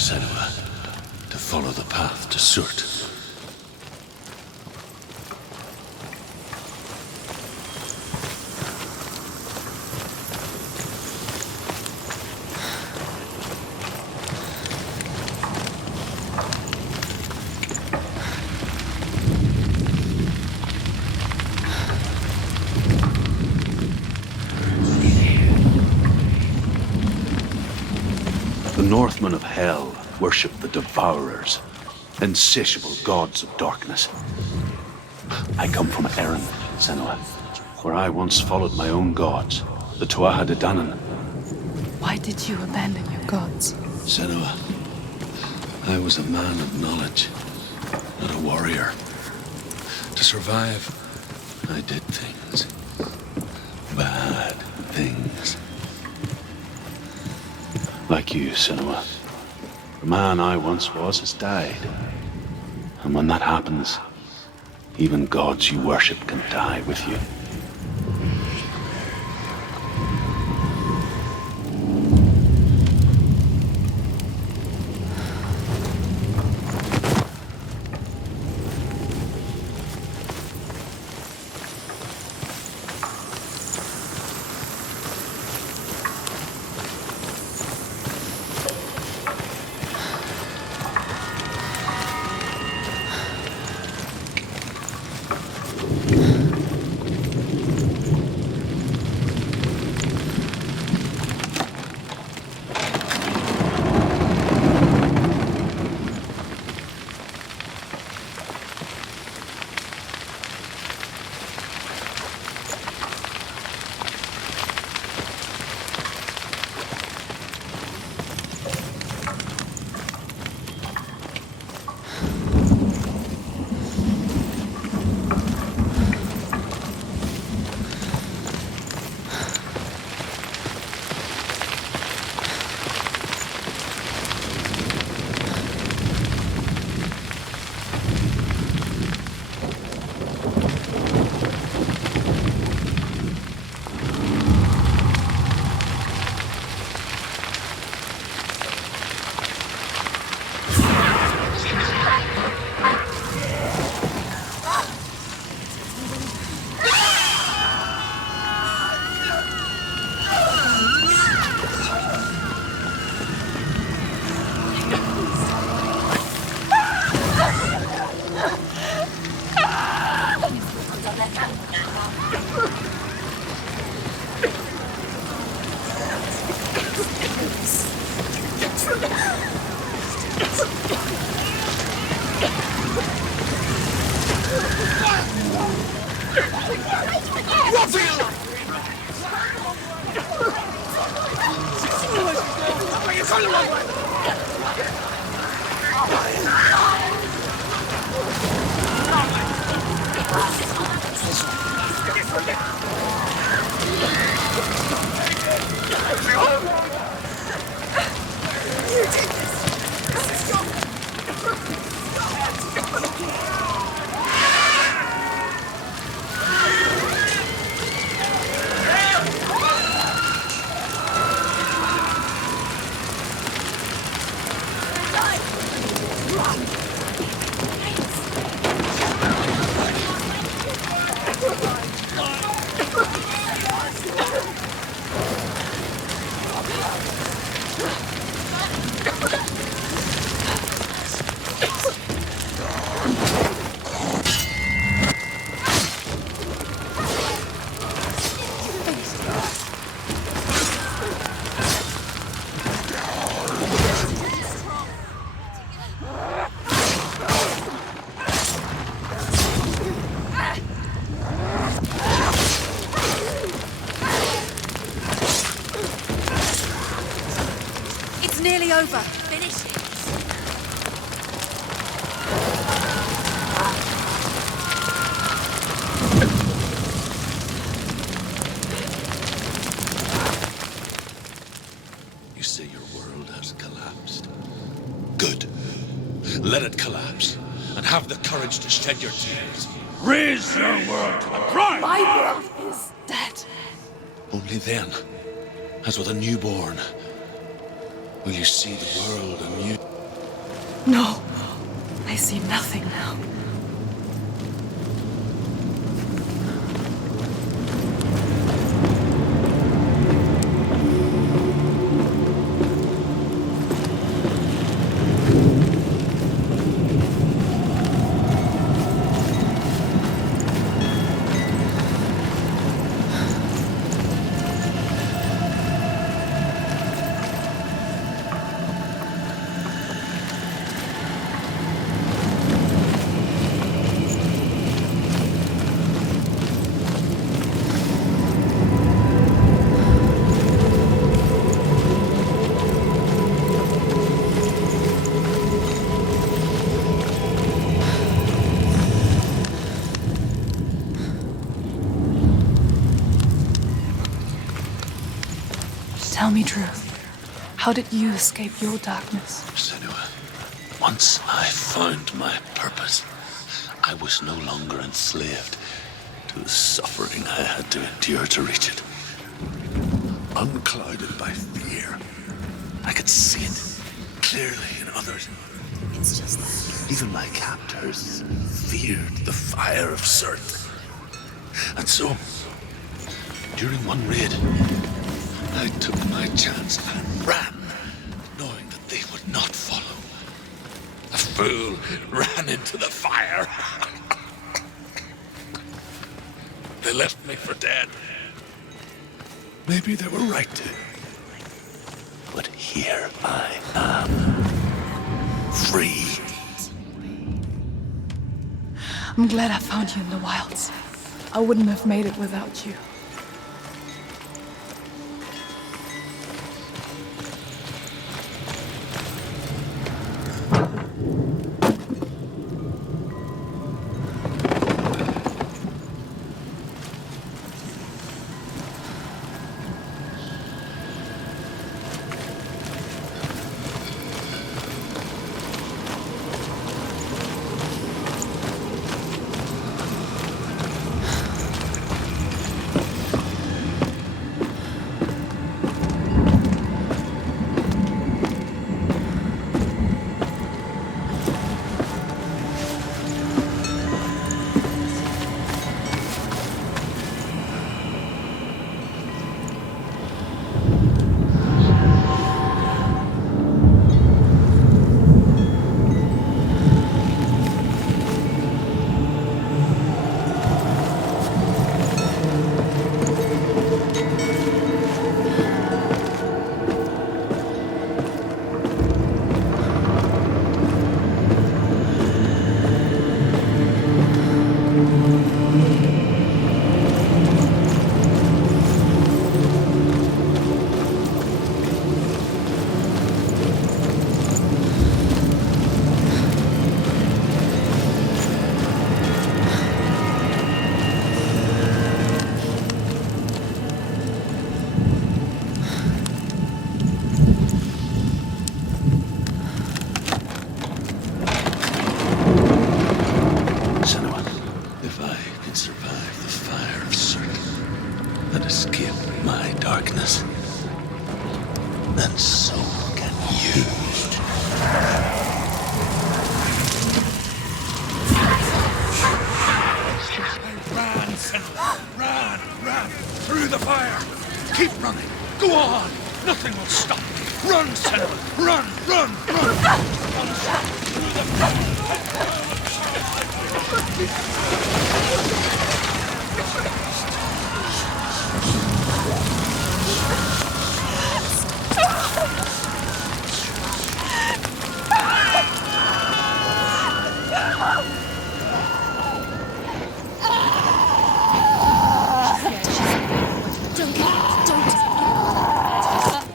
Senua, to follow the path to Surt. The Northmen of Hell worship the Devourers, insatiable gods of darkness. I come from Erin, Senua, where I once followed my own gods, the Tuatha De Danann. Why did you abandon your gods? Senua, I was a man of knowledge, not a warrior. To survive, I did things. Bad things. Like you, Senua. The man I once was has died. And when that happens, even gods you worship can die with you. nearly over. Finish it. You say your world has collapsed. Good. Let it collapse, and have the courage to shed your tears. Raise your world to the prime! My world is dead. Only then, as with a newborn, will you see the world anew. No, I see nothing now. Tell me truth. How did you escape your darkness? Senua, once I found my purpose, I was no longer enslaved to the suffering I had to endure to reach it. Unclouded by fear, I could see it clearly in others. It's just that. Even my captors feared the fire of Surt. And so, during one raid, I took my chance and ran, knowing that they would not follow. A fool ran into the fire. They left me for dead. Maybe they were right to. But here I am, free. I'm glad I found you in the wilds. I wouldn't have made it without you. And so can you. Run, Senua! Run! Through the fire! Keep running! Go on! Nothing will stop you! Run, Senua! Run! Through the fire!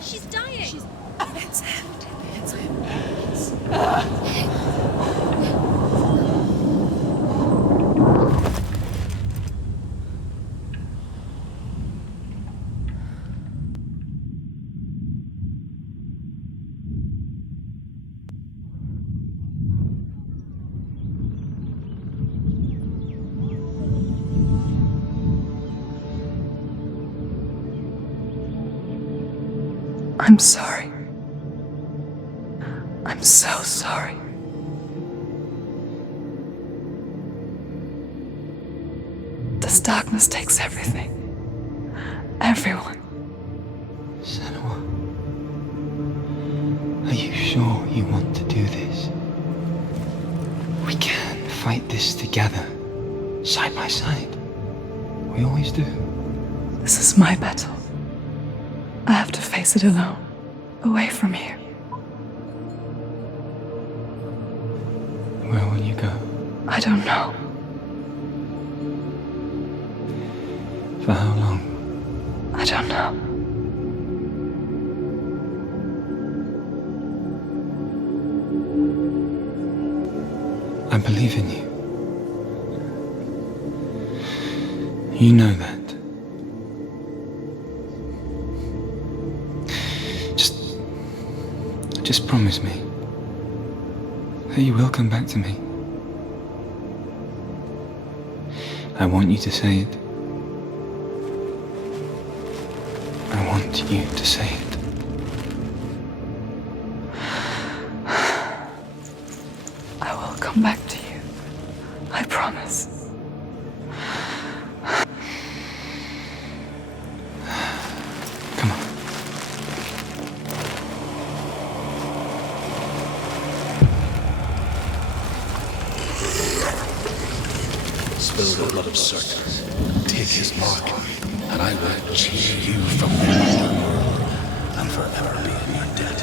She's dying. I'm sorry. I'm so sorry. This darkness takes everything. Everyone. Senua, are you sure you want to do this? We can fight this together, side by side. We always do. This is my battle. I have to face it alone, away from here. Where will you go? I don't know. For how long? I don't know. I believe in you. You know that. Just promise me that you will come back to me. I want you to say it. I want you to say it. I will come back to you. I promise. Come on. Spill the blood of Circus. Take his mark, and I will cheer you from your and forever be in your debt.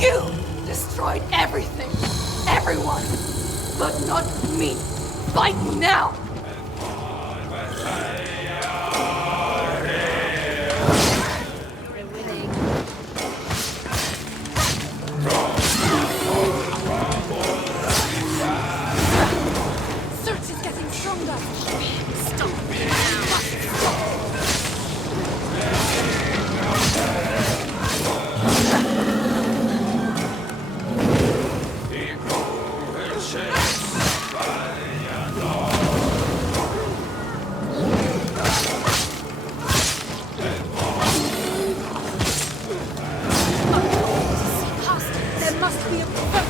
You destroyed everything, everyone, but not me. Fight now! We're winning. Search is getting stronger. Stop. There must be a purpose.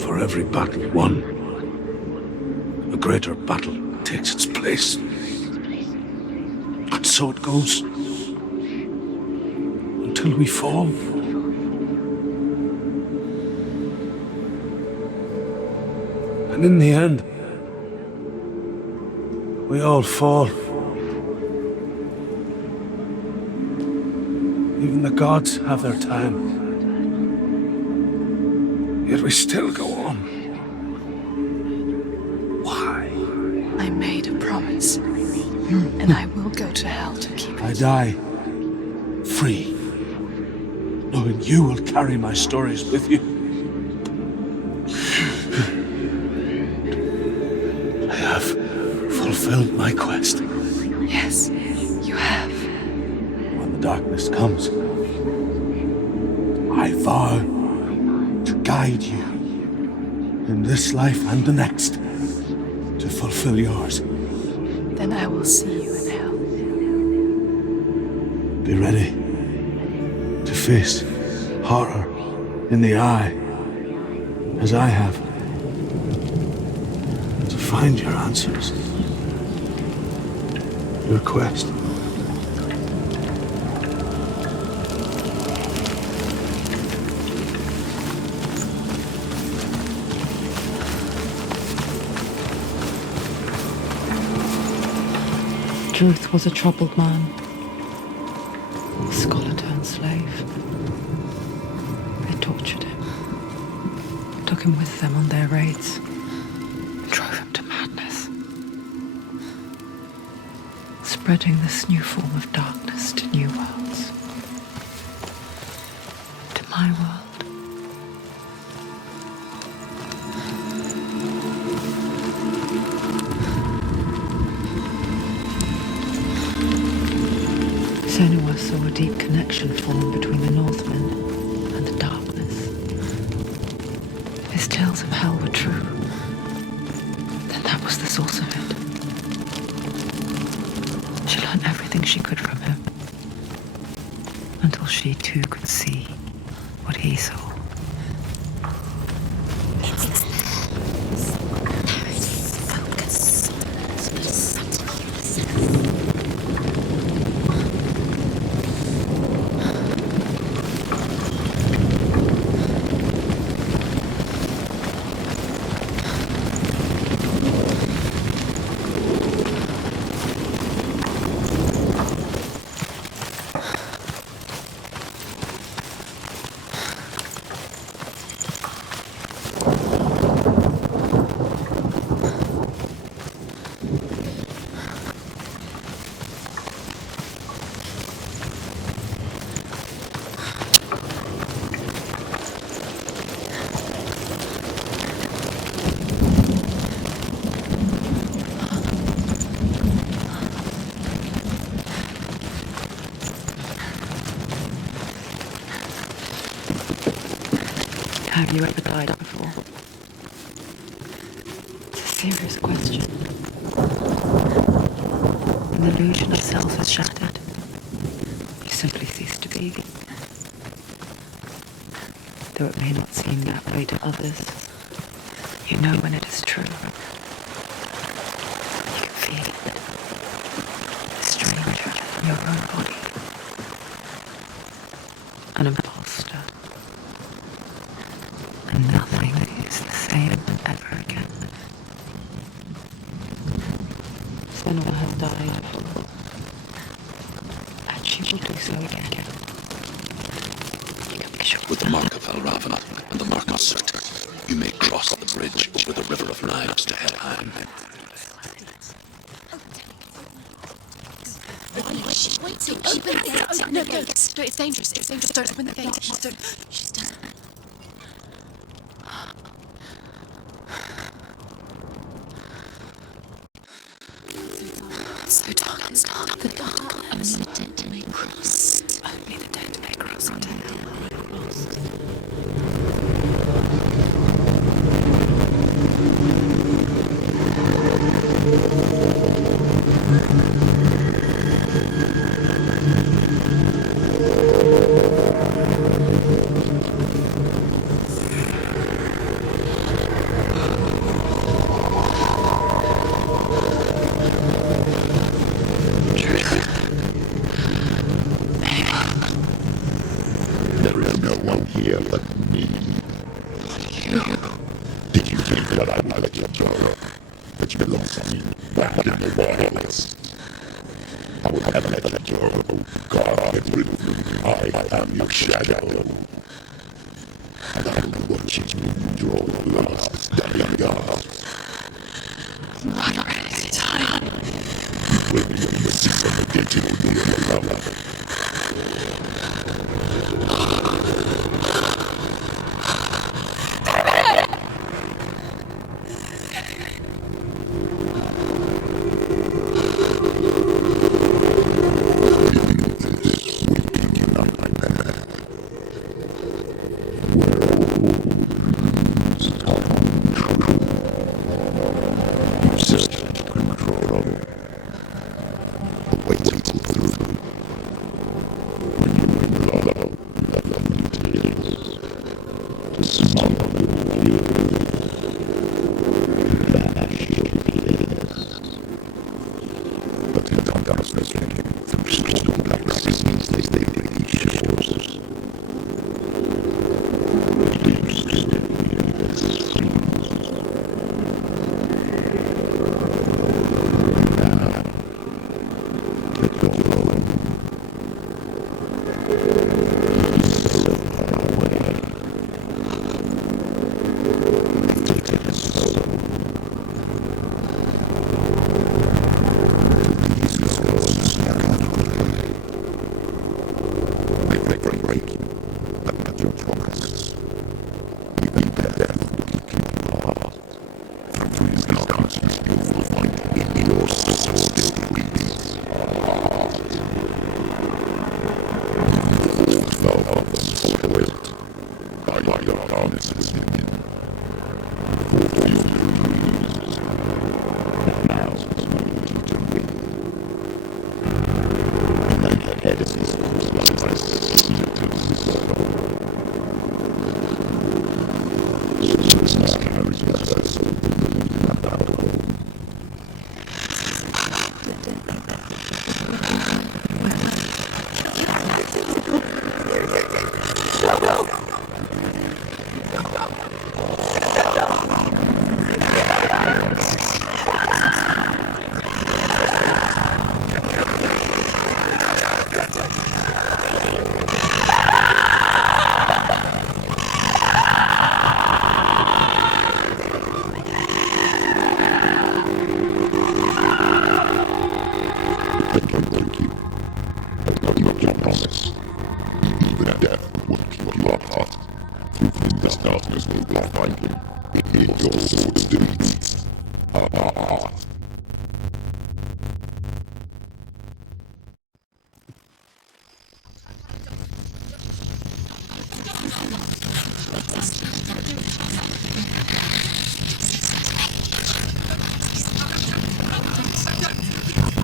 For every battle won, a greater battle takes its place. And so it goes. Until we fall. And in the end, we all fall. Even the gods have their time. Yet we still go on. Why? I made a promise, and I will go to hell to keep I it. die free, knowing you will carry my stories with you. I have fulfilled my quest. Yes, you have. When the darkness comes, I vow to guide you in this life and the next to fulfill yours. Then I will see you in hell. Be ready to face horror in the eye, as I have, and to find your answers, your quest. Truth was a troubled man. Scholar turned slave. They tortured him, took him with them on their raids, drove him to madness, spreading this new form of darkness to new worlds, to my world. Senua saw a deep connection form between the Northmen and the darkness. If his tales of hell were true, then that was the source of it. She learned everything she could from him, until she too could see what he saw. Have you ever died before? It's a serious question. When the illusion of self is shattered, you simply cease to be. Though it may not seem that way to others, you know when it is true. You can feel it. A stranger in your own body. An imposter. And nothing is the same ever again. Senua has died before, and she will do so again. You can be sure. With the mark of Valravana and the mark of Surt, you may cross the bridge over the river of knives to Helheim. Wait till open the gate. No, it's dangerous. It's dangerous. Don't open the gate. She's done it. So dark, it's dark. The dark. Only the dead may cross. Only the dead may cross into hell. There is no one here but me. You. Did you think that I would let you go? Which belongs to me back in the waters. I would never let you go. God, get rid of me. I am your shadow. And I will watch you draw the last dying gasp. Not already time. When you see from the gate, you will be alone.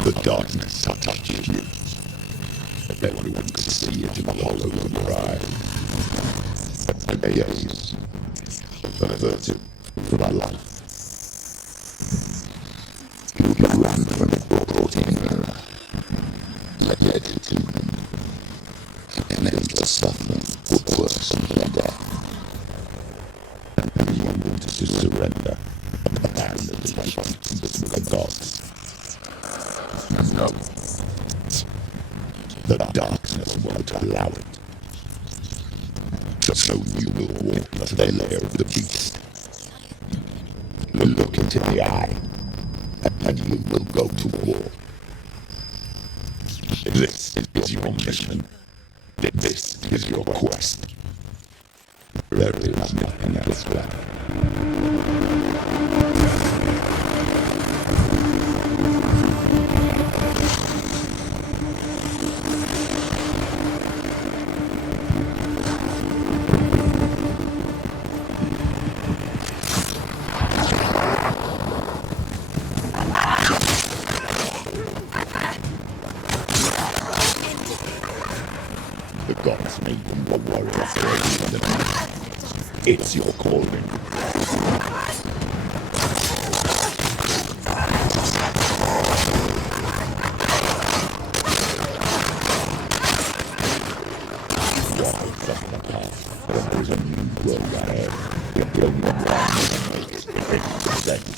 The darkness touches you. Everyone could see it in the hollow of your eye. A gaze, averted from my life. You ran from it brought in her, led it to him. And endless suffering would worsen than death. And you wanted to surrender, abandon the fight to the gods. No. The darkness won't allow it. So you will walk the lair of the beast. Look into the eye, and you will go to war. This is your mission. This is your quest. There is nothing else left. The gods made them the warriors for the night. It's your calling. Walls of the past, there is a new world ahead. The only one makes sense.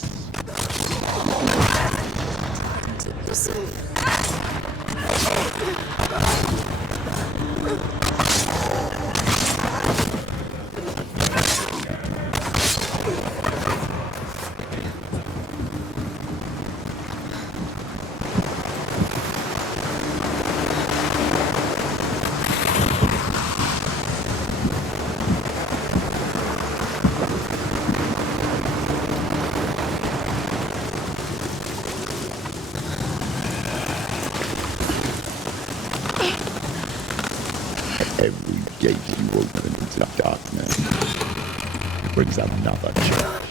Every gate you open into darkness brings another church.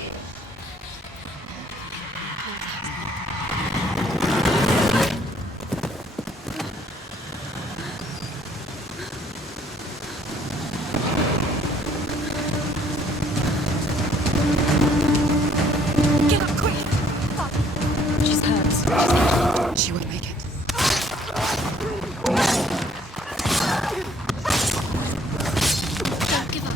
Get up quick! She's hurt. She won't make it. Don't give up.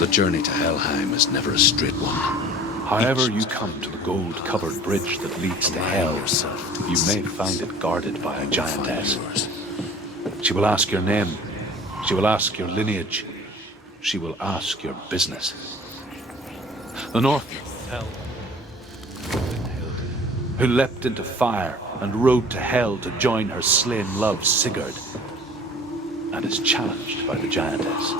The journey to Helheim is never a straight one. However you come to the gold-covered bridge that leads to hell, you may find it guarded by a giantess. She will ask your name. She will ask your lineage. She will ask your business. The North Hell, who leapt into fire and rode to hell to join her slain love Sigurd, and is challenged by the giantess.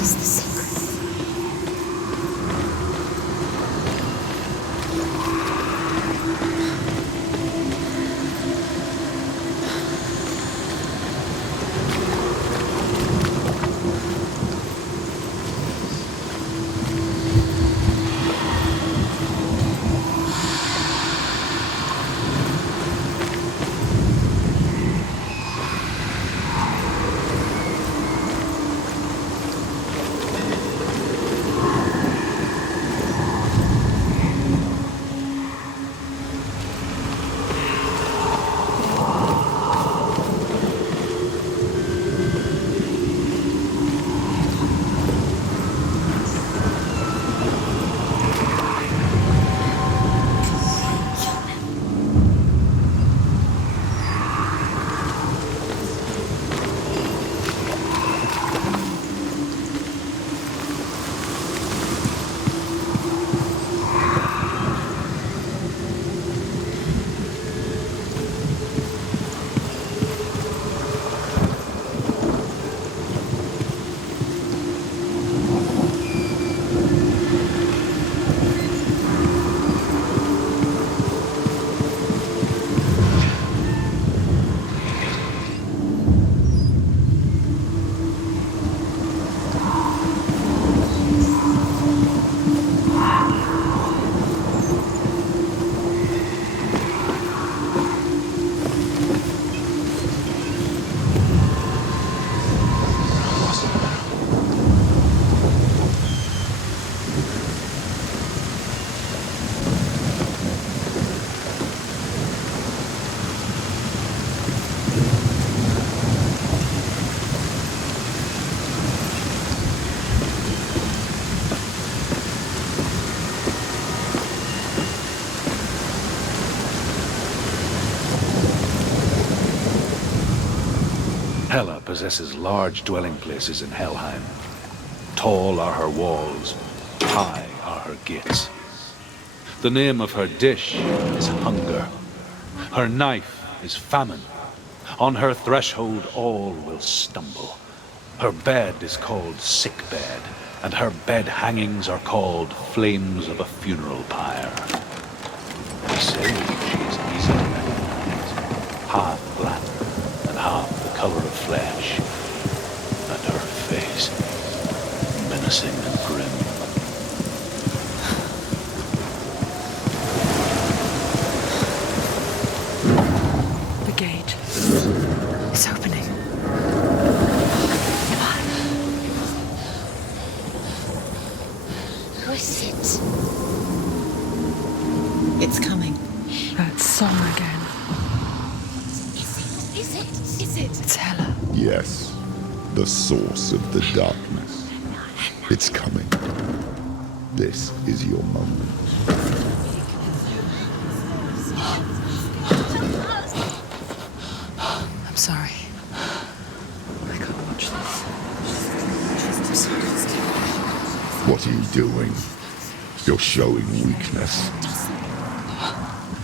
Is the secret? Hela possesses large dwelling places in Helheim. Tall are her walls, high are her gates. The name of her dish is hunger. Her knife is famine. On her threshold all will stumble. Her bed is called sick bed, and her bed hangings are called flames of a funeral pyre. They say she is easily recognized, half black and half the color of flesh, and her face menacing and grim. The gate is opening. Who is it? It's coming. That song again. Is it? It's Hela. Yes, the source of the darkness. It's coming. This is your moment. I'm sorry. I can't watch this. What are you doing? You're showing weakness.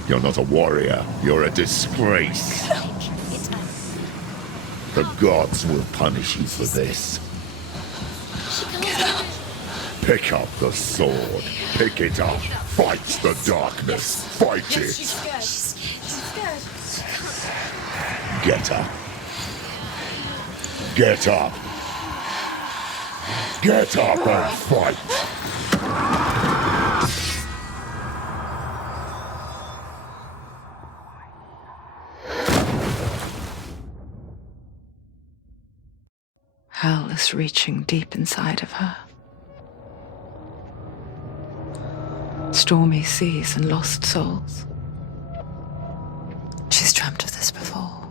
You're not a warrior. You're a disgrace. The gods will punish you for this. Pick up the sword. Pick it up. Fight the darkness. Fight it. She's scared. Get up. Get up. Get up and fight. Hell purpose reaching deep inside of her. Stormy seas and lost souls. She's dreamt of this before.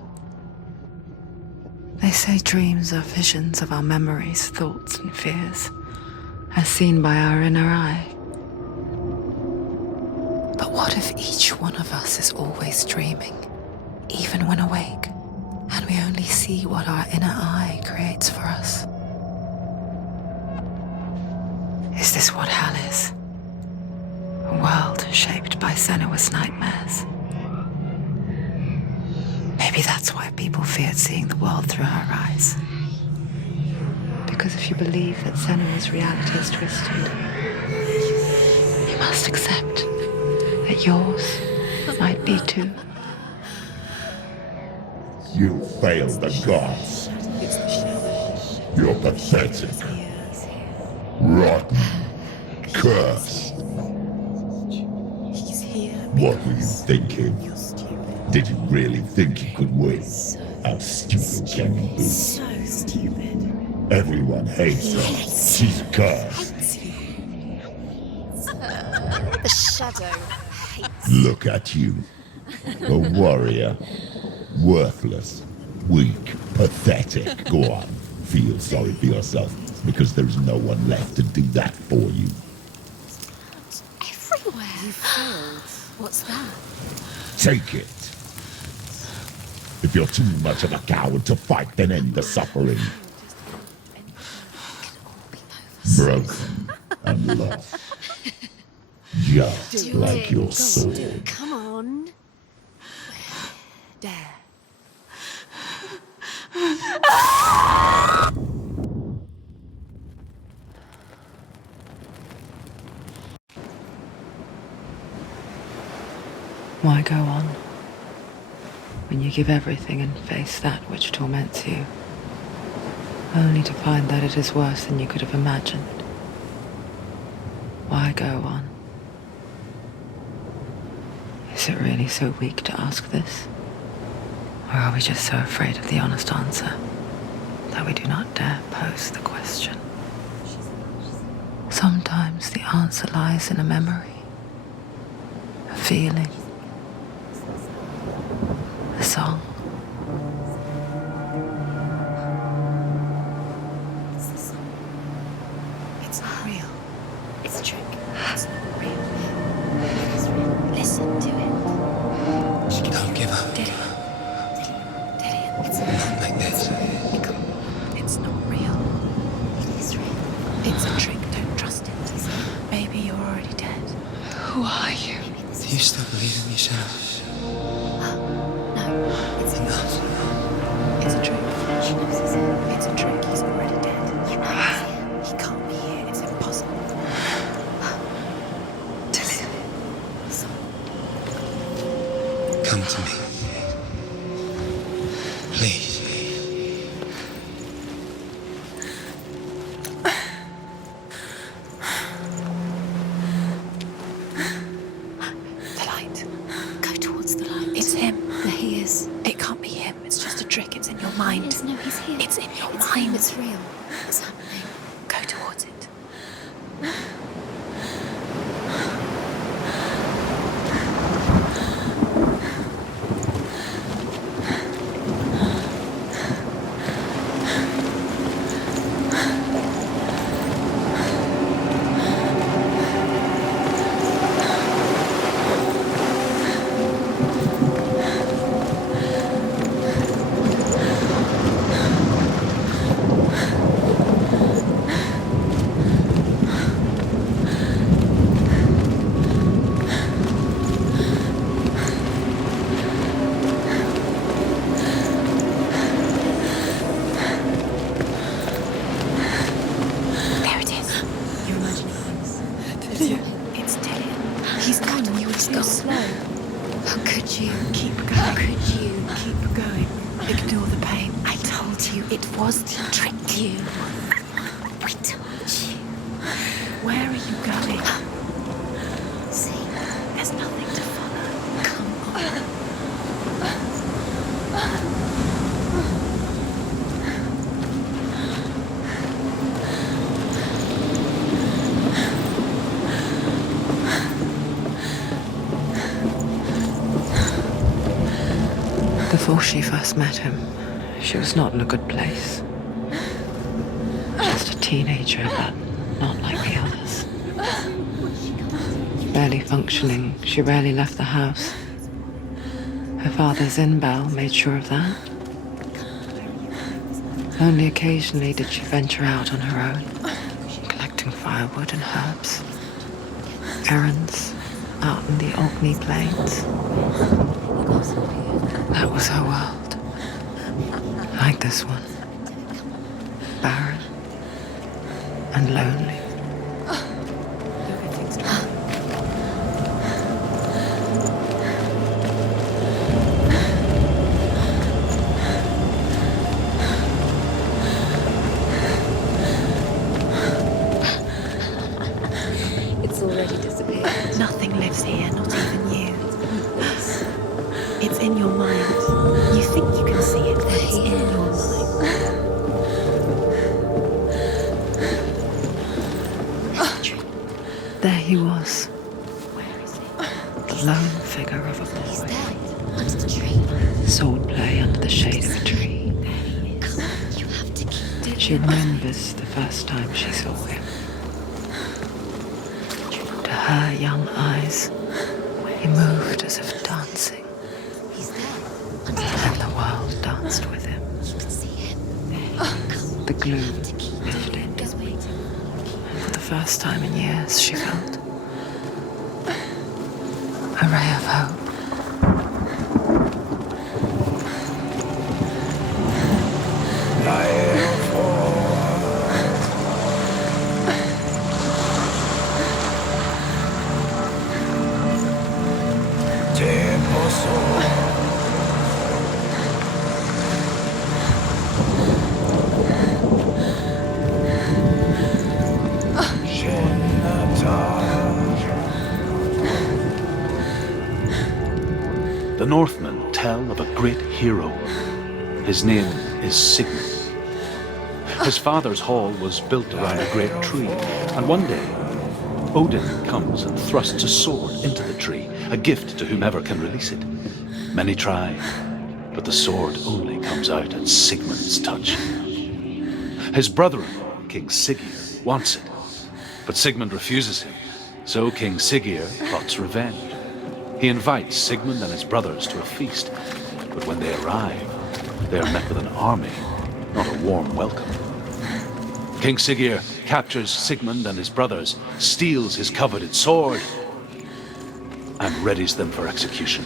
They say dreams are visions of our memories, thoughts, and fears, as seen by our inner eye. But what if each one of us is always dreaming, even when awake, and we only see what our inner eye creates for us? Is this what hell is? A world shaped by Senua's nightmares? Maybe that's why people feared seeing the world through her eyes. Because if you believe that Senua's reality is twisted, you must accept that yours might be too. You failed the gods. You're pathetic. Rotten. Cursed. What were you thinking? Did you really think you could win? How stupid can you be? So stupid. Everyone hates her. She's cursed. The shadow hates. Look at you. A warrior. Worthless. Weak. Pathetic. Go on. Feel sorry for yourself, because there's no one left to do that for you. Everywhere. You failed. What's that? Take it. If you're too much of a coward to fight, then end the suffering. Broken and lost. Just like your sword. Come on. Dare. Why go on when you give everything and face that which torments you, only to find that it is worse than you could have imagined? Why go on? Is it really so weak to ask this? Or are we just so afraid of the honest answer that we do not dare pose the question? Sometimes the answer lies in a memory, a feeling, a song. It's not real. It's a trick. It's not real. It is real. Listen to it. Don't give up. Did it? It's Not like this. It's not real. It is real. It's a trick. Don't trust it. Maybe you're already dead. Who are you? Do you still believe in yourself? No, it's Enough. It's a trick. She knows it's him. It's a trick. He's already dead. You know he's here. He can't be here. It's impossible. Come to me. Please. The light. Go towards the light. It's him. There he is. It can't be him. It's just a trick. It's in your mind. Yes, no, he's here. It's in your It's mind. him, it's real. What's happening? Go towards it. There it is. You're imagining things. It's Dillian. He's coming. You were too slow. How could you? Keep going. How could you? Keep going. Ignore the pain. I told you it was to trick you. I told you. Where are you going? See, there's nothing to follow. Come on. Before she first met him, she was not in a good place. Just a teenager, but not like the others. Barely functioning, she rarely left the house. Her father's in-bell made sure of that. Only occasionally did she venture out on her own, collecting firewood and herbs. Errands out in the Orkney Plains. That was her world. Like this one. Barren and lonely. It's already disappeared. Nothing lives here, not even you. It's in your mind. You think you can see it, but it's in your mind. There he was, Where is he? the lone figure of a He's boy. there, under the tree. Swordplay under the shade of a tree. Come on, you have to keep She remembers the first time she saw him. To her young eyes, he moved as if dancing, He's there, under the and the world danced with him. You can see him. The gloom To keep lifted, Just wait. and for the first time in years, she felt a ray of hope. The Northmen tell of a great hero. His name is Sigmund. His father's hall was built around a great tree, and one day Odin comes and thrusts a sword into the tree, a gift to whomever can release it. Many try, but the sword only comes out at Sigmund's touch. His brother-in-law, King Siggeir, wants it, but Sigmund refuses him, so King Siggeir plots revenge. He invites Sigmund and his brothers to a feast, but when they arrive, they are met with an army, not a warm welcome. King Siggeir captures Sigmund and his brothers, steals his coveted sword, and readies them for execution.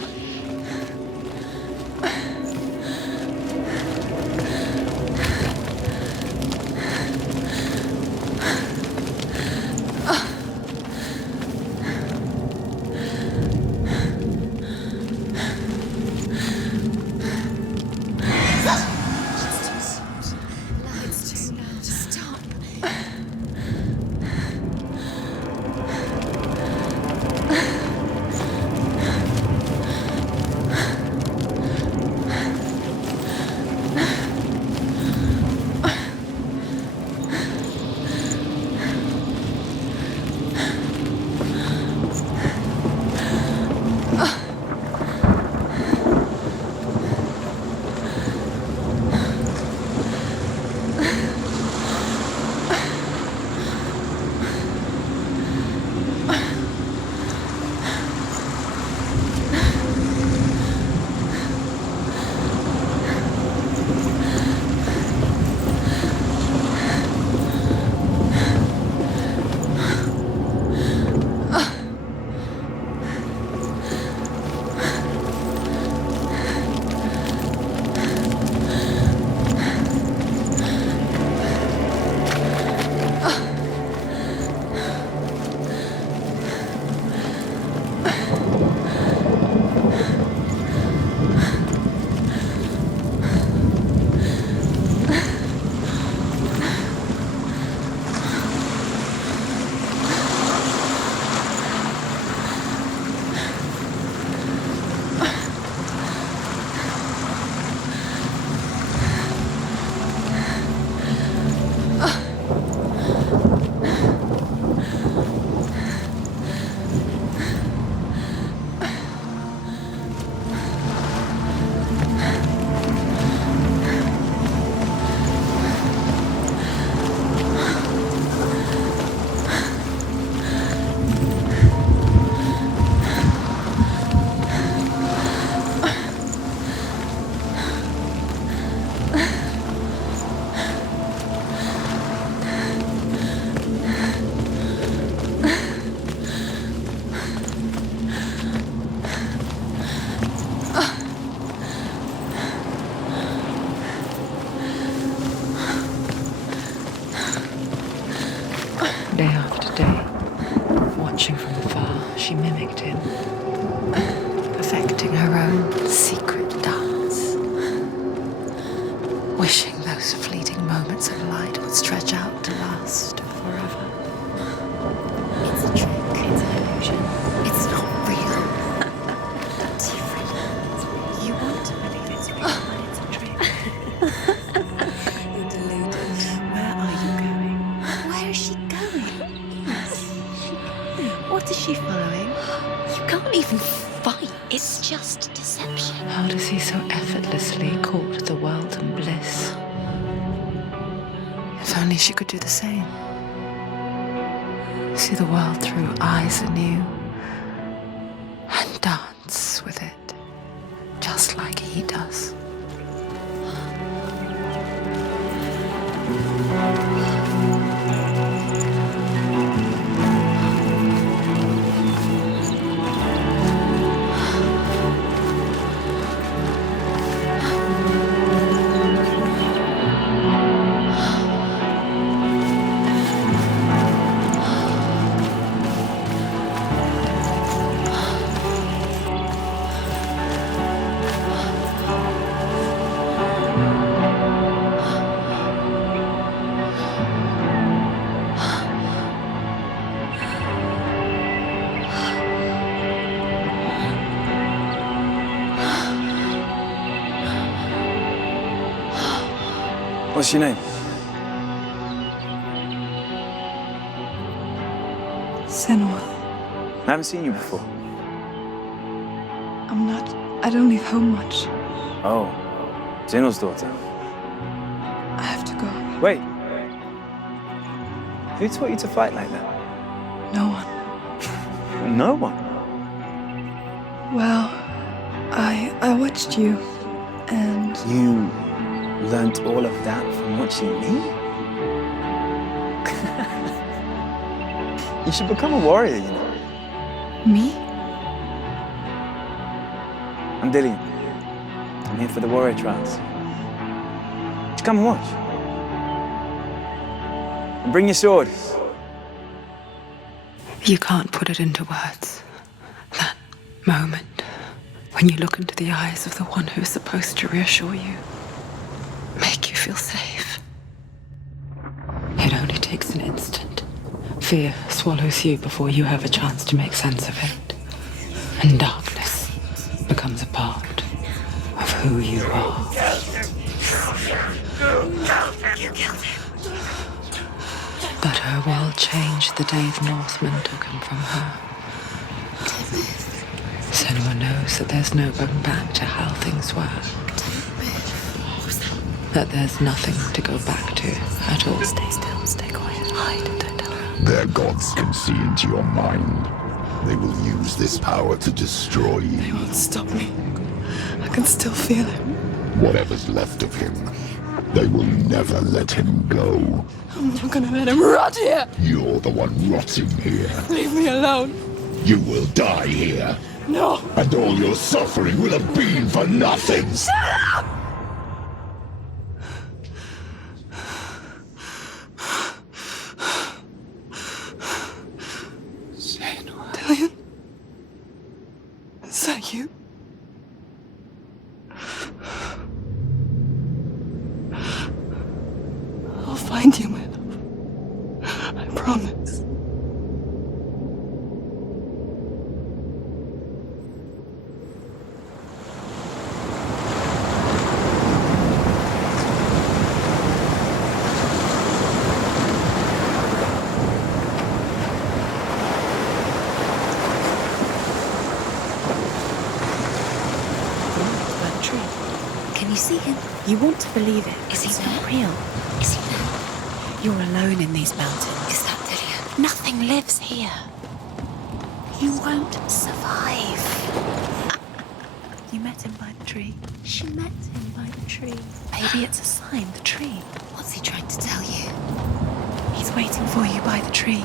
Stop. mimicked him, perfecting her own secret dance, wishing those fleeting moments of light would stretch out to last forever. It's a trick. It's an illusion. It's not real. You want to believe it's real, but it's a trick. You're deluded. Where are you going? Where is she going? What is she following? You can't even fight. It's just deception. How does he so effortlessly court the world and bliss? If only she could do the same. See the world through eyes anew and dance with it, just like he does. What's your name? Senua. I haven't seen you before. I don't leave home much. Oh, Zeno's daughter. I have to go. Wait. Who taught you to fight like that? No one. No one? Well, I watched you, and You learnt all of that from watching me? You should become a warrior, you know. me? I'm Dillian. I'm here for the warrior trials. Just come and watch. And bring your sword. You can't put it into words. That moment when you look into the eyes of the one who's supposed to reassure you, make you feel safe. It only takes an instant. Fear swallows you before you have a chance to make sense of it. And darkness becomes a part of who you are. You killed him. But her world changed the day the Northmen took him from her. Senua knows that there's no going back to how things were. That there's nothing to go back to at all. Stay still, stay quiet, hide, don't tell her. Their gods can see into your mind. They will use this power to destroy you. They won't stop me. I can still feel him. Whatever's left of him, they will never let him go. I'm not gonna let him rot here. You're the one rotting here. Leave me alone. You will die here. No. And all your suffering will have been for nothing. Shut up! Dillian? Is that you? I'll find you, my love. I promise. That tree. Can you see him? You want to believe it. Is he not real? Is he not? You're alone in these mountains. Is that Dillian? Nothing lives here. You won't survive. You met him by the tree. She met him by the tree. Maybe it's a sign, the tree. What's he trying to tell you? He's waiting for you by the tree.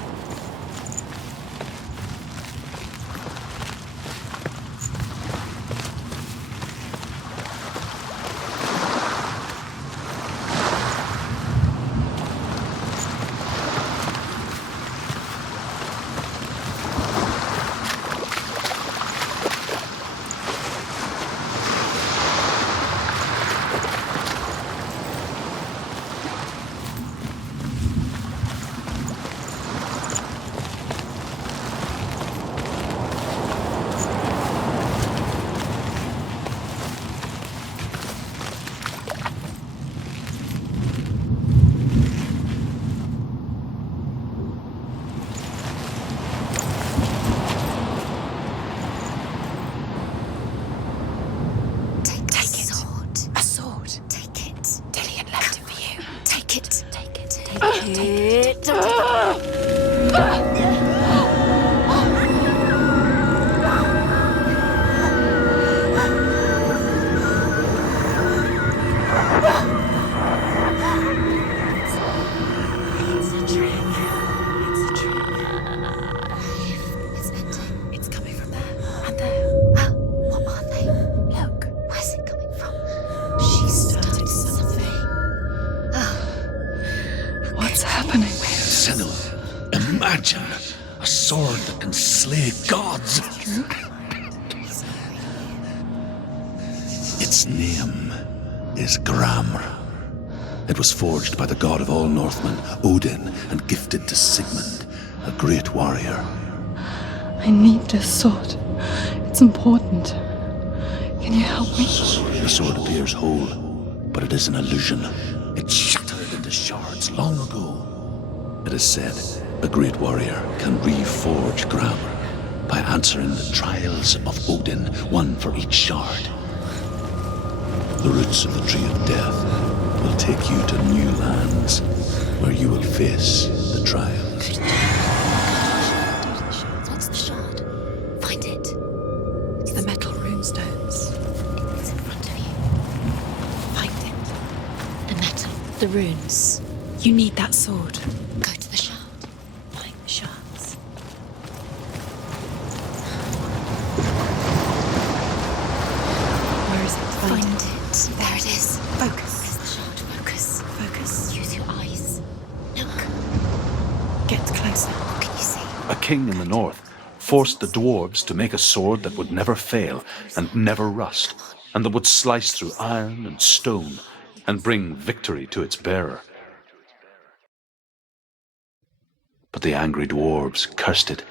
It's coming from there and there. Oh, what are they? Look, Where's it coming from? She started something. Oh, What's happening? Senua, imagine a sword that can slay gods. Its name is Gramr. It was forged by the god of all Northmen, Odin, and gifted to Sigmund, a great warrior. I need this sword. It's important. Can you help me? The sword appears whole, but it is an illusion. It shattered into shards long ago. It is said a great warrior can reforge Gramr by answering the trials of Odin, one for each shard. The roots of the Tree of Death will take you to new lands where you will face the trials. what's the shard? Find it. it's the metal runestones. It's in front of you. Find it. The metal, the runes. You need that sword. Go to the shard. Find the shards. Where is it? Find it. There it is. Focus. Where's the shard? Focus. Focus. Use your eyes. Look. Get closer. What can you see? A king in the north forced the dwarves to make a sword that would never fail and never rust, and that would slice through iron and stone and bring victory to its bearer. But the angry dwarves cursed it.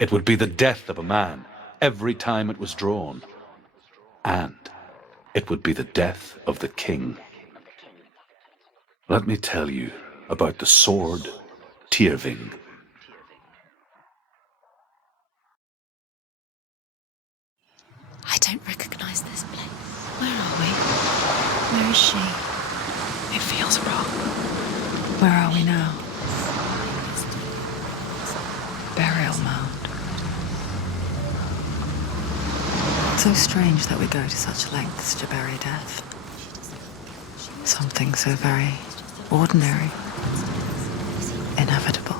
It would be the death of a man every time it was drawn. And it would be the death of the king. Let me tell you about the sword Tyrving. I don't recognize this place. Where are we? Where is she? It feels wrong. Where are we now? Burial mound. So strange that we go to such lengths to bury death. Something so very ordinary, inevitable.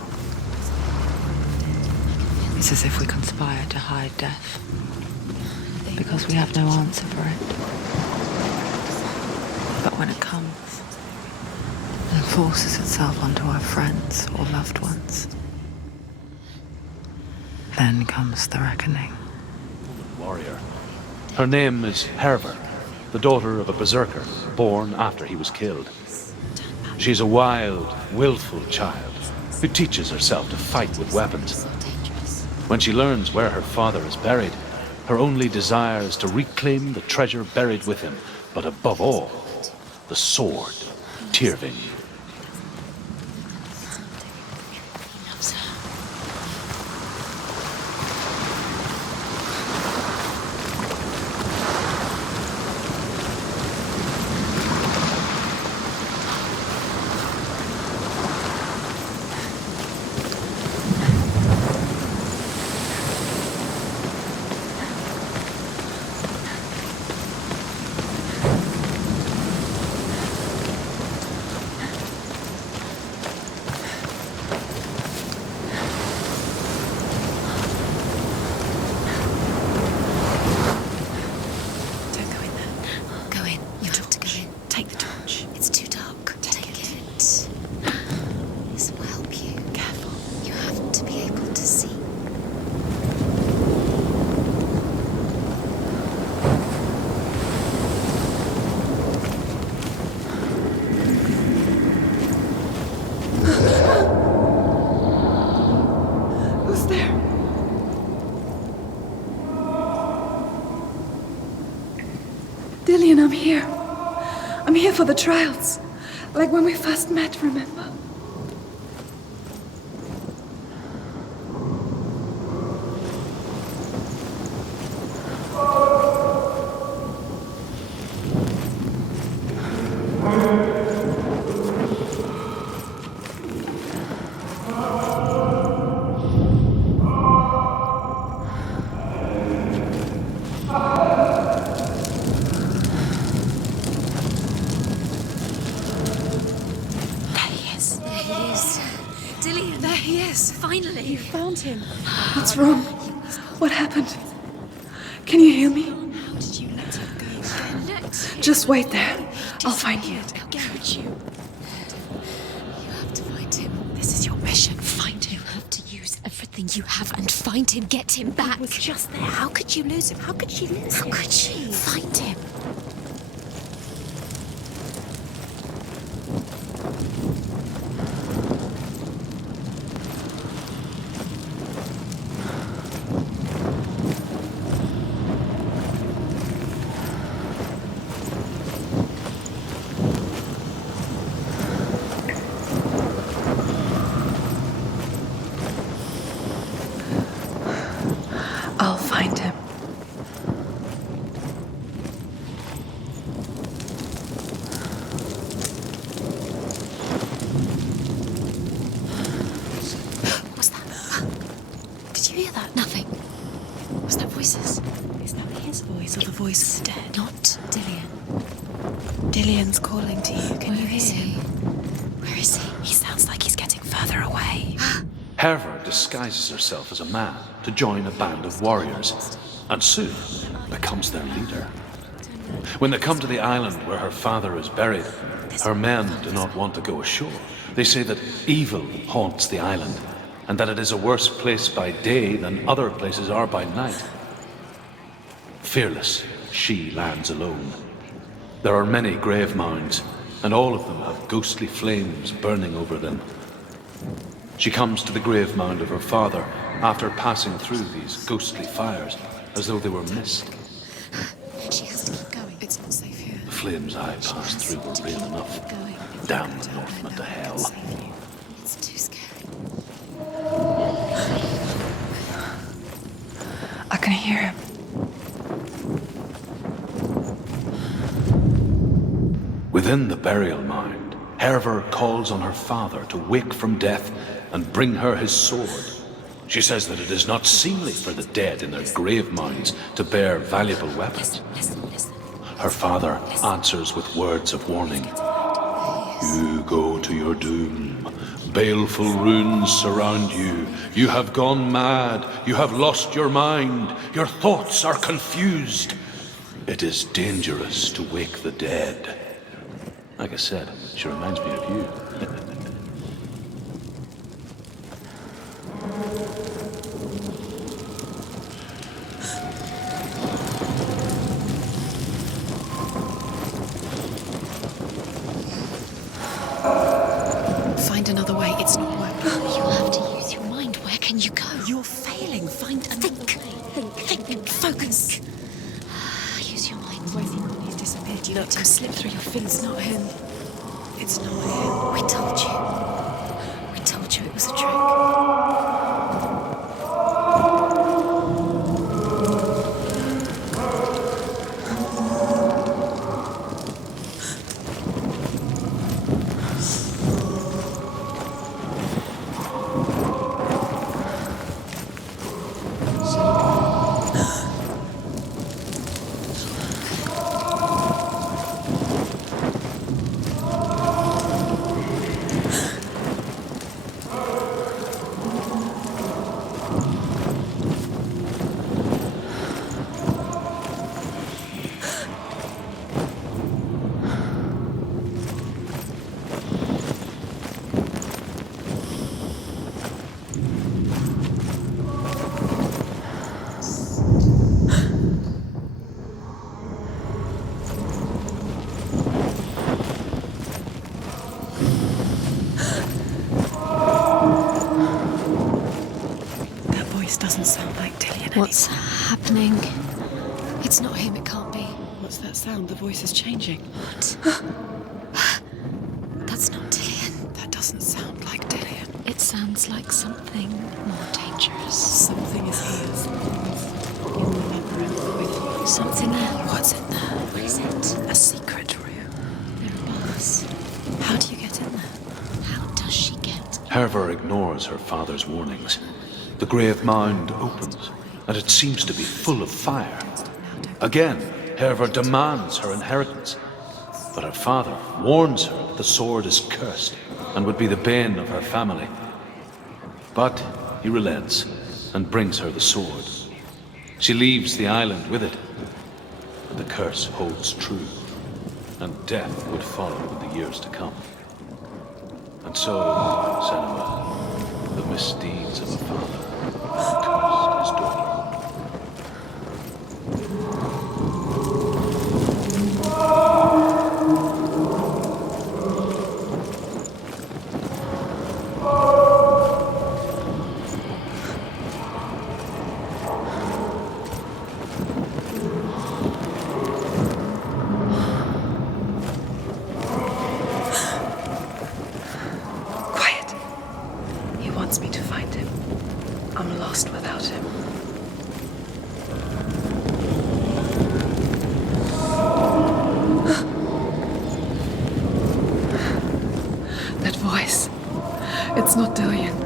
It's as if we conspire to hide death, because we have no answer for it. But when it comes and forces itself onto our friends or loved ones, then comes the reckoning. Warrior. Her name is Herver, the daughter of a berserker born after he was killed. She's a wild, willful child who teaches herself to fight with weapons. When she learns where her father is buried, her only desire is to reclaim the treasure buried with him, but above all, the sword, Tyrving. Dillian, I'm here. I'm here for the trials. Like when we first met, remember? find him. What's wrong? What happened? Can you hear me? How did you let him go again? Next. Just wait there. I'll find you. How could you? You have to find him. This is your mission. Find him. You have to use everything you have and find him. Get him back. He was just there. How could you lose him? How could you lose him? How could you? Find him. I'll find him. What's that? Did you hear that? Nothing. Was that voices? Is that his voice or the voice of the dead? Not Dillian. Dillian's calling to you. Can you hear him? Where is he? He sounds like he's getting further away. Herva disguises herself as a man to join a band of warriors, and soon becomes their leader. When they come to the island where her father is buried, her men do not want to go ashore. They say that evil haunts the island, and that it is a worse place by day than other places are by night. Fearless, she lands alone. There are many grave mounds, and all of them have ghostly flames burning over them. She comes to the grave mound of her father after passing through these ghostly fires, as though they were mist. She has to keep going. It's not safe here. The flames I passed through were real enough. Damn the Northmen to hell. It's too scary. I can hear him. Within the burial mound, Herva calls on her father to wake from death and bring her his sword. She says that it is not seemly for the dead in their grave mounds to bear valuable weapons. Listen. Her father answers with words of warning. You go to your doom. Baleful runes surround you. You have gone mad. You have lost your mind. Your thoughts are confused. It is dangerous to wake the dead. Like I said, she reminds me of you. Find another way. It's not working. You'll have to use your mind. Where can you go? You're failing. Find another way. Think. Focus. Use your mind. Where's he gone? He's disappeared. You let him slip through your fingers. It's not him. It's not him. We told you. We told you it was a trick. Doesn't sound like Dillian What's happening? It's not him, it can't be. What's that sound? The voice is changing. What? That's not Dillian. That doesn't sound like Dillian. It sounds like something more dangerous. Something is here. In the labyrinth with you. Something there. What's in there? What is it? A secret room. They're above us. How do you get in there? How does she get? Herva ignores her father's warnings. The grave mound opens, and it seems to be full of fire. Again, Herva demands her inheritance, but her father warns her that the sword is cursed and would be the bane of her family. But he relents and brings her the sword. She leaves the island with it, but the curse holds true, and death would follow in the years to come. And so, Senua, the misdeeds of a father cursed his daughter. Quiet. He wants me to find him. I'm lost without him. That voice. It's not Dillian.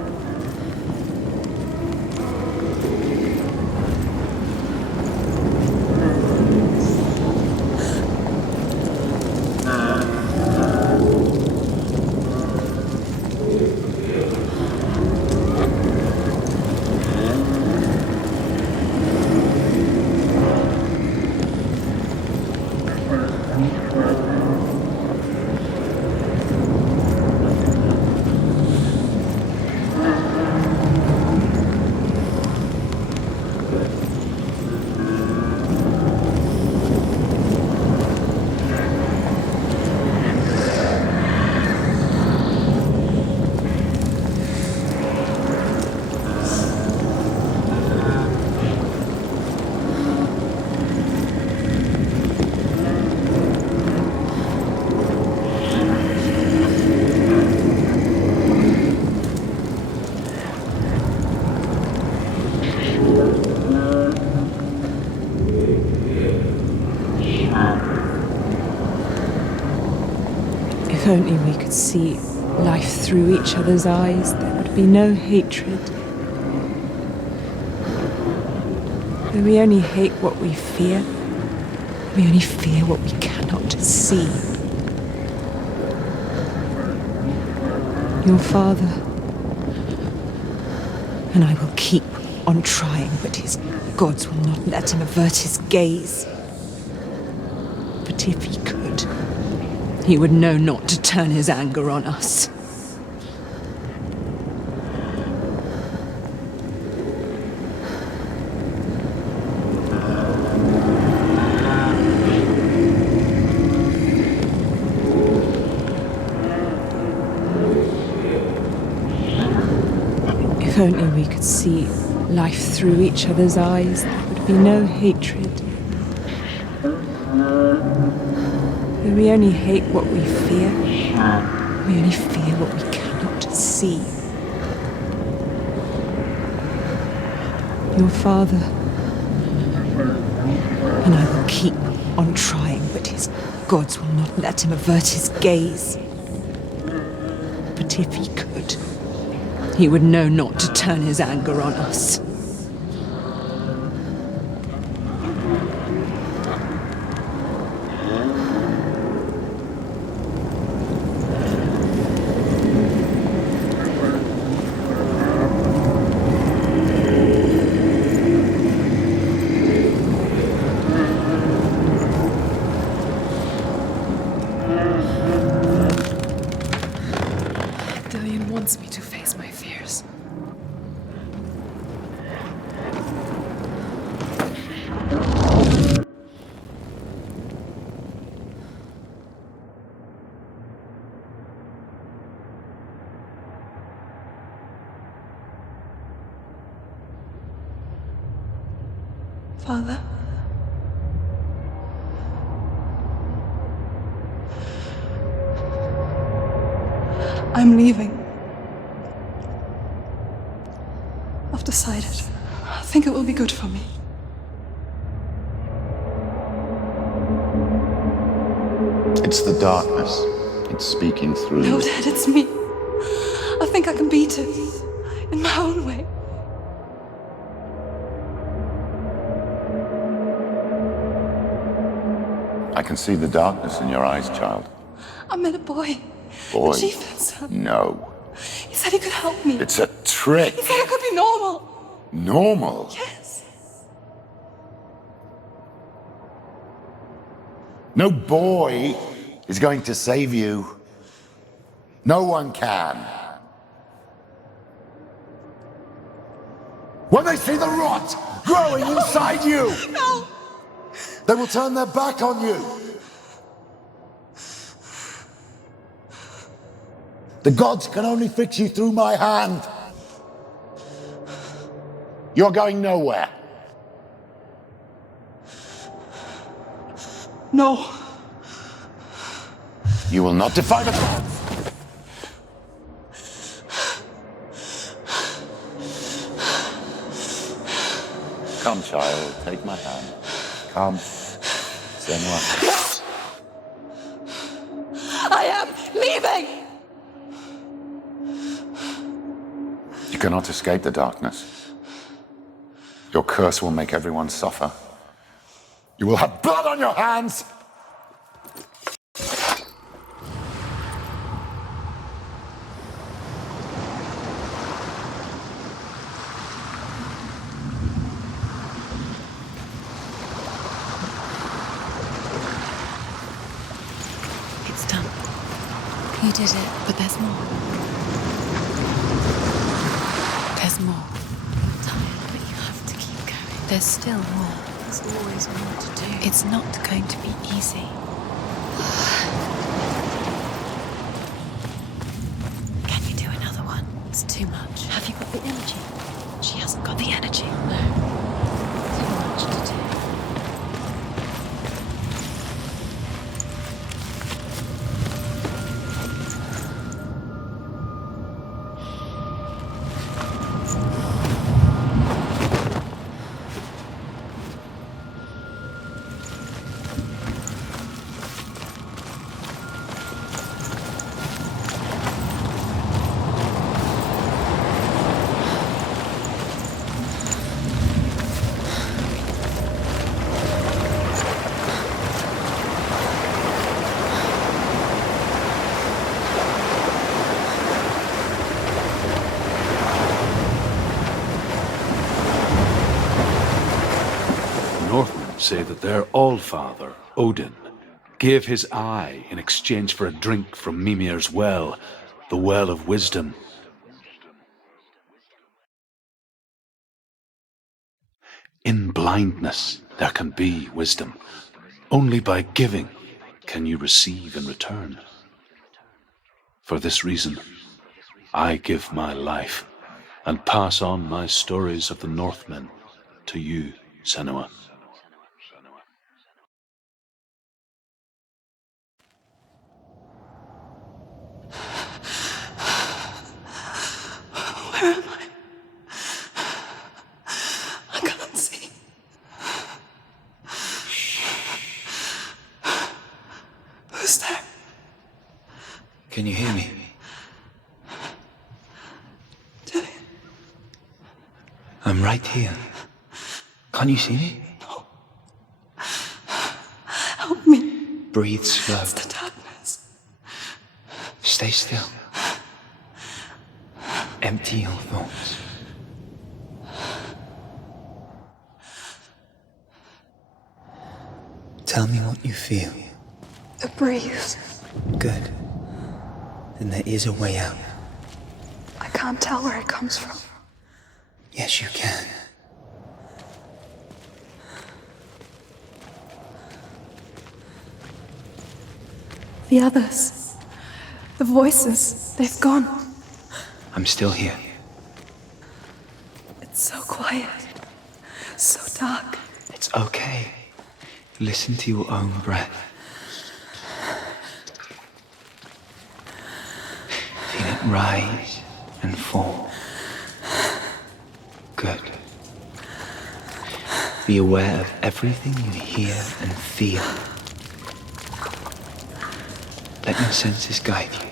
If only we could see life through each other's eyes, there would be no hatred. Though we only hate what we fear, we only fear what we cannot see. Your father, and I will keep on trying, but his gods will not let him avert his gaze. But if he could, he would know not to turn his anger on us. If only we could see life through each other's eyes, there would be no hatred. Though we only hate what we fear, we only fear what we cannot see. Your father, and I will keep on trying, but his gods will not let him avert his gaze. But if he could, he would know not to turn his anger on us. Dillian wants me to face my fears. Father? I'm leaving. I've decided. I think it will be good for me. It's the darkness. It's speaking through No, you. Dad, it's me. I think I can beat it. In my own way. I can see the darkness in your eyes, child. I met a boy. Boy? The chief and son. No. He said he could help me. It's a trick. He said it could be normal. Normal? Yes. No boy is going to save you. No one can. When they see the rot growing inside you, No. they will turn their back on you. The gods can only fix you through my hand. You're going nowhere. No. You will not defy the gods. Come, child, take my hand. Come. Senua. I am leaving. You cannot escape the darkness. Your curse will make everyone suffer. You will have blood on your hands! It's done. You did it. But there's more. There's more. Tired, but you have to keep going. There's still more. There's always more to do. It's not going to be easy. Can you do another one? It's too much. Have you got the energy? She hasn't got the energy. No. Too much to do. Say that their Allfather, Odin, gave his eye in exchange for a drink from Mimir's well, the Well of Wisdom. In blindness there can be wisdom. Only by giving can you receive in return. For this reason, I give my life and pass on my stories of the Northmen to you, Senua. Where am I? I can't see. Who's there? Can you hear me? Dillian. I'm right here. Can't you see me? No. Help me. Breathe slow. It's the darkness. Stay still. Empty your thoughts. Tell me what you feel. The breeze. Good. Then there is a way out. I can't tell where it comes from. Yes, you can. The others. The voices. They've gone. I'm still here. It's so quiet. So dark. It's okay. Listen to your own breath. Feel it rise and fall. Good. Be aware of everything you hear and feel. Let your senses guide you.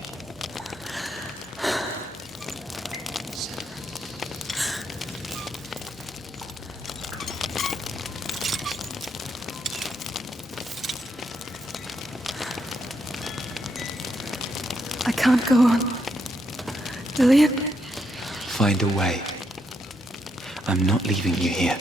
I can't go on. Dillian? find a way. I'm not leaving you here.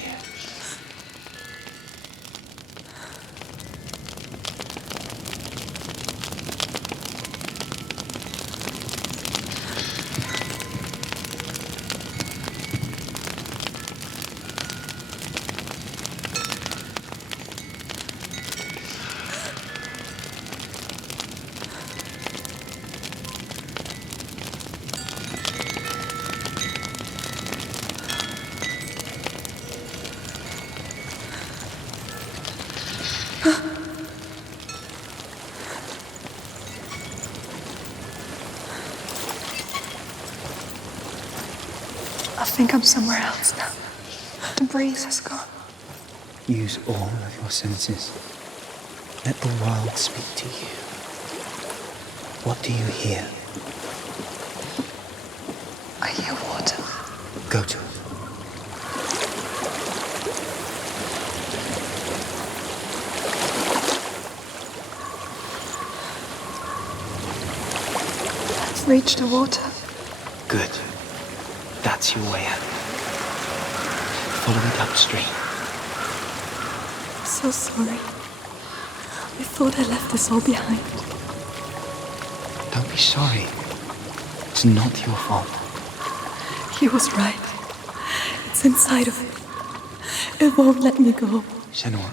I think I'm somewhere else now. The breeze has gone. Use all of your senses. Let the world speak to you. What do you hear? I hear water. Go to it. I've reached the water. Good. That's your way out. Follow it upstream. So sorry. I thought I left this all behind. Don't be sorry. It's not your fault. He was right. It's inside of it. It won't let me go. Senua,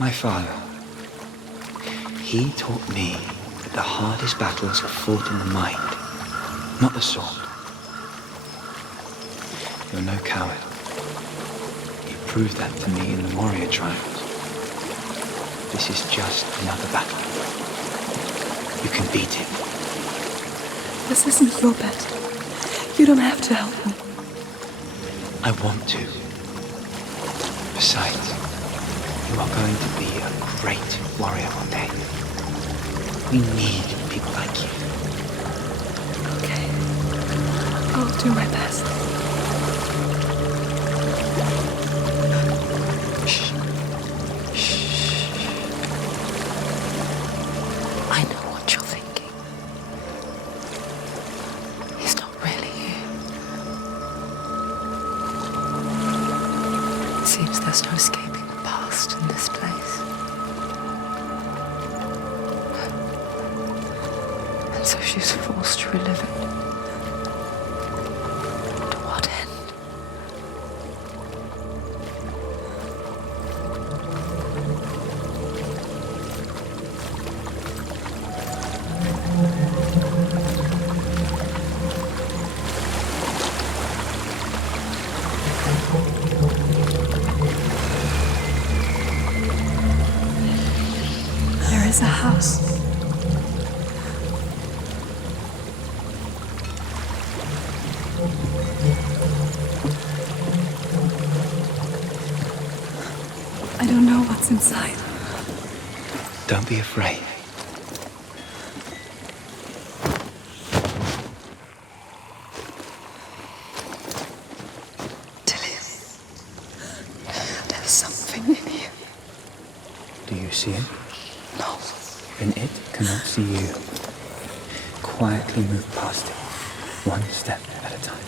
my father, he taught me that the hardest battles are fought in the mind, not the sword. You're no coward. You proved that to me in the warrior trials. This is just another battle. You can beat it. This isn't your battle. You don't have to help me. I want to. Besides, you are going to be a great warrior one day. We need people like you. Okay. I'll do my best. I know what you're thinking. He's not really here. It seems there's no escaping the past in this place. And so she's forced to relive it. To what end? There is a house. I don't know what's inside. Don't be afraid. Tilly, there's something in here. Do you see it? No. Then it cannot see you. Quietly move past it, one step at a time.